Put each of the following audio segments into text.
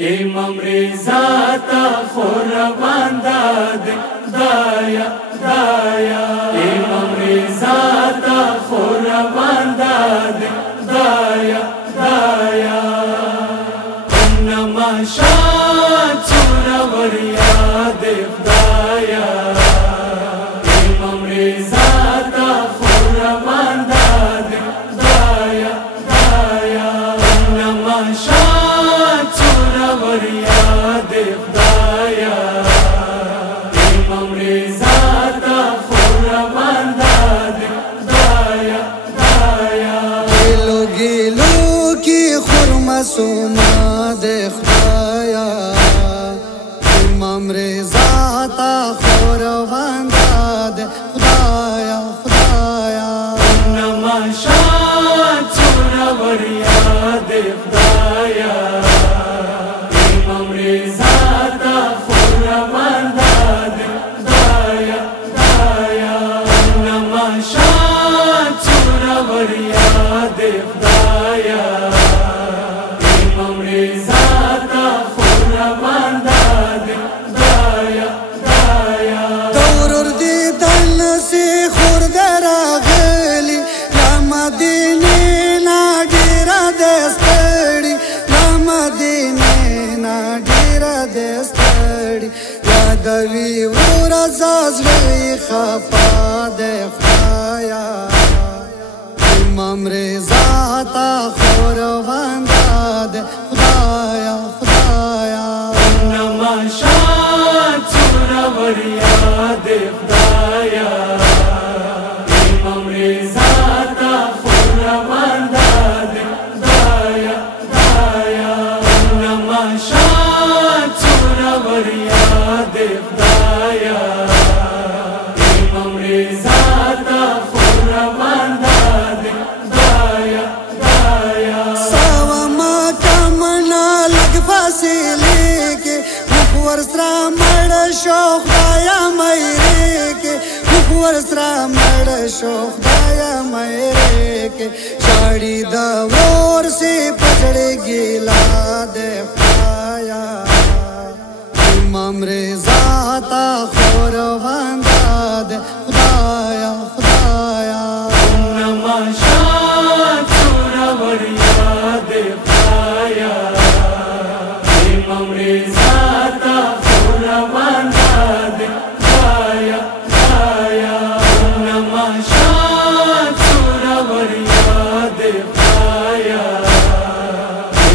امام رضا تا خوربان داد خدایا خدایا امام رضا تا خوربان داد خدایا خدایا انما شاد چورا وریاد خدایا امام رضا تا خوربان داد خدایا خدایا انما شاد چورا وریاد خدایا امام رضا تا خوربان داد خدایا خدایا گلو گلو کی خرما سوما دے خدایا امام رضا تا خوربان داد خدایا خدایا انما شاد چورا وریاد خدایا امام رضا تا خوربان داد خدایا خدایا انما شاد چورا وریاد خدایا امام رضا تا خوربان داد خدایا خدایا دورور دی دل سے خورد راغلی لمدینه نا ډیره دستړي لمدینه نا ډیره دستړي یادوي ورځ زړه خفا ده خدایا امام رضا تا خوربان داد خدایا خدایا انما شاد چورا وریاد خدایا امام رضا تا خوربان داد خدایا خدایا انما شاد چورا وریاد خدایا امام رضا تا خوربان داد خدایا خدایا ساوما کمنا لگ فاصلے کے مخور سرا مڑ شو خدایا میرے کے مخور سرا مڑ شو خدایا میرے کے چاڑی دا ور سے پچڑے گیلا دے خدایا امام رضا تا خوربان داد خدایا خدایا انما شاد چورا وریاد خدایا امام رضا تا خوربان داد خدایا خدایا انما شاد چورا وریاد خدایا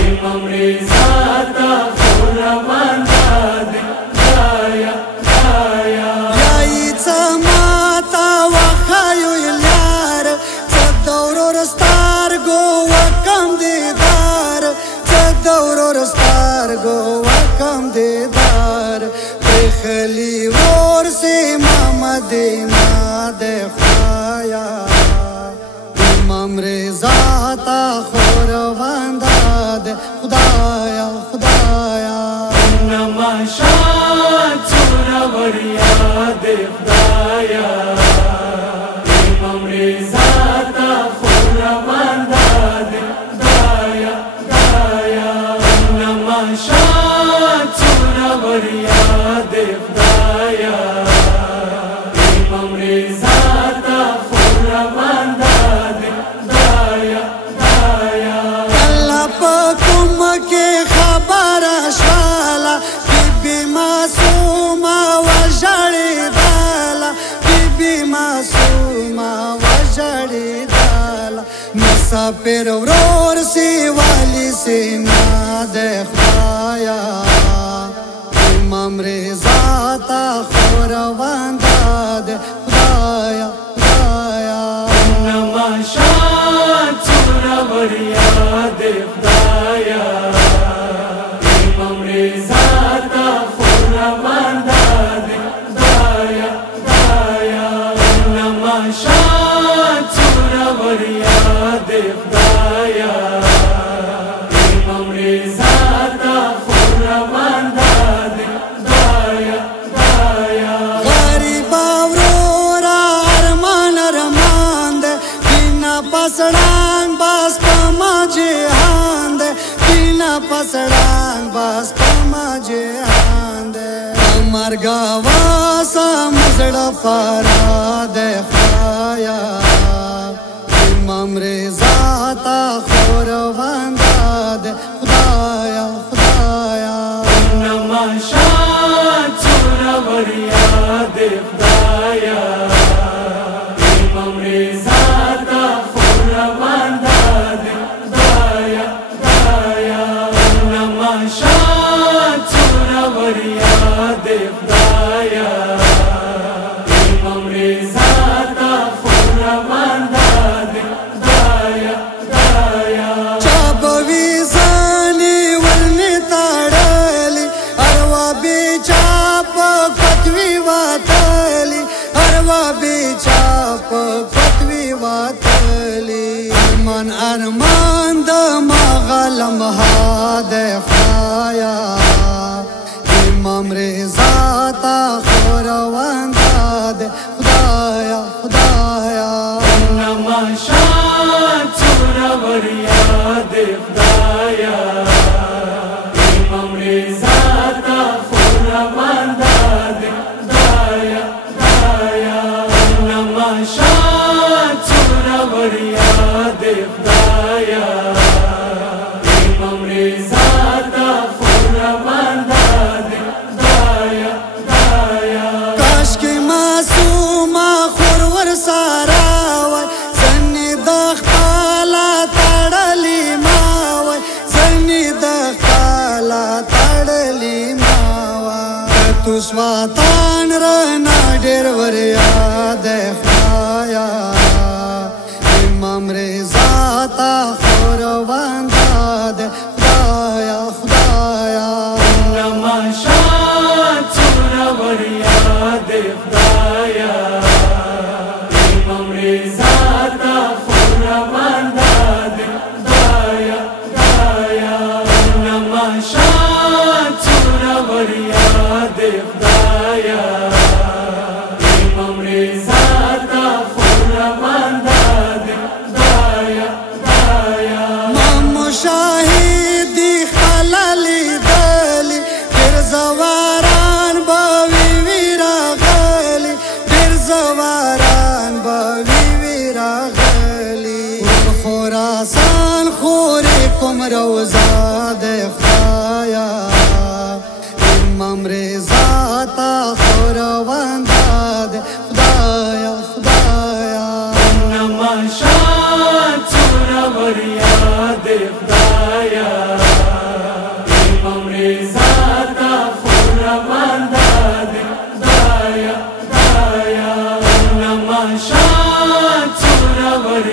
امام رضا تا خوربان داد خدایا خدایا یایڅ ماتا وخایو یار څدورور ستارګو وکم دیدار څدورور ستارګو وکم دیدار پخلی ور سے محمد ناد خدایا امام رضا تا خوربان داد خدایا خدایا انما شاد چورا وریاد خدایا امام رضا تا خوربان داد خدایا خدایا انما شاد چورا وریاد خدایا امام رضا تا خوربان داد خدایا خدایا اللہ پاکم کے خبر شوالا بی بی معصوما وجڑی دالا بی بی معصوما وجڑی دالا مسافر ورور سی والی سی ناد خدایا امام رضا تا خوربان داد خدایا خدایا انما شاد چورا وریاد خدایا امام رضا تا خوربان داد خدایا خدایا انما شاد چورا وریاد خدایا امام رضا تا خوربان جهان دے مرگا واسا مزڑا پارا دے خدایا امام رضا تا خور واندا دے خدایا خدایا نماشات سورور یاد خدایا امام رضا تا خور واندا دے خدایا خدایا نماشات سورور یاد خدایا امام رضا تا خور واندا دے خدایا خدایا چابوی زانی ورنی تاڑلی اروا بی چاپ کتوی واتلی اروا بی چاپ کتوی واتلی ارمان ارمان دا مغلم هاد خدایا امام رضا تا خور واندا دے خدایا خدایا نماشات سورور یاد خدایا امام رضا تا خور واندا دے خدایا خدایا نماشات سورور یاد خدایا امام رضا تا خور واندا دے خدایا خدایا کاش کی معصوما خورور سارا وای زنی د خپلا تړلی ما وای زنی د خپلا تړلی ما وای تو سواتان رنا ډېر ور یاد خدایا امام رضا تا خور واندا دے خدایا خدایا نماشات سورور یاد خدایا امام رضا تا خور واندا دے خدایا خدایا نماشات سورور یاد خدایا امام رضا تا خور واندا دے خدایا خدایا مامو شاهدی خلالی دلی دیر زواران باوی ویرا غلی دیر زواران باوی ویرا غلی خوراسان خوری کم روزا دے خدایا امام رضا تا خور واندا دے خدایا خدایا نماشات سورور یاد خدایا امام رضا تا خور واندا دے خدایا خدایا نماشات سورور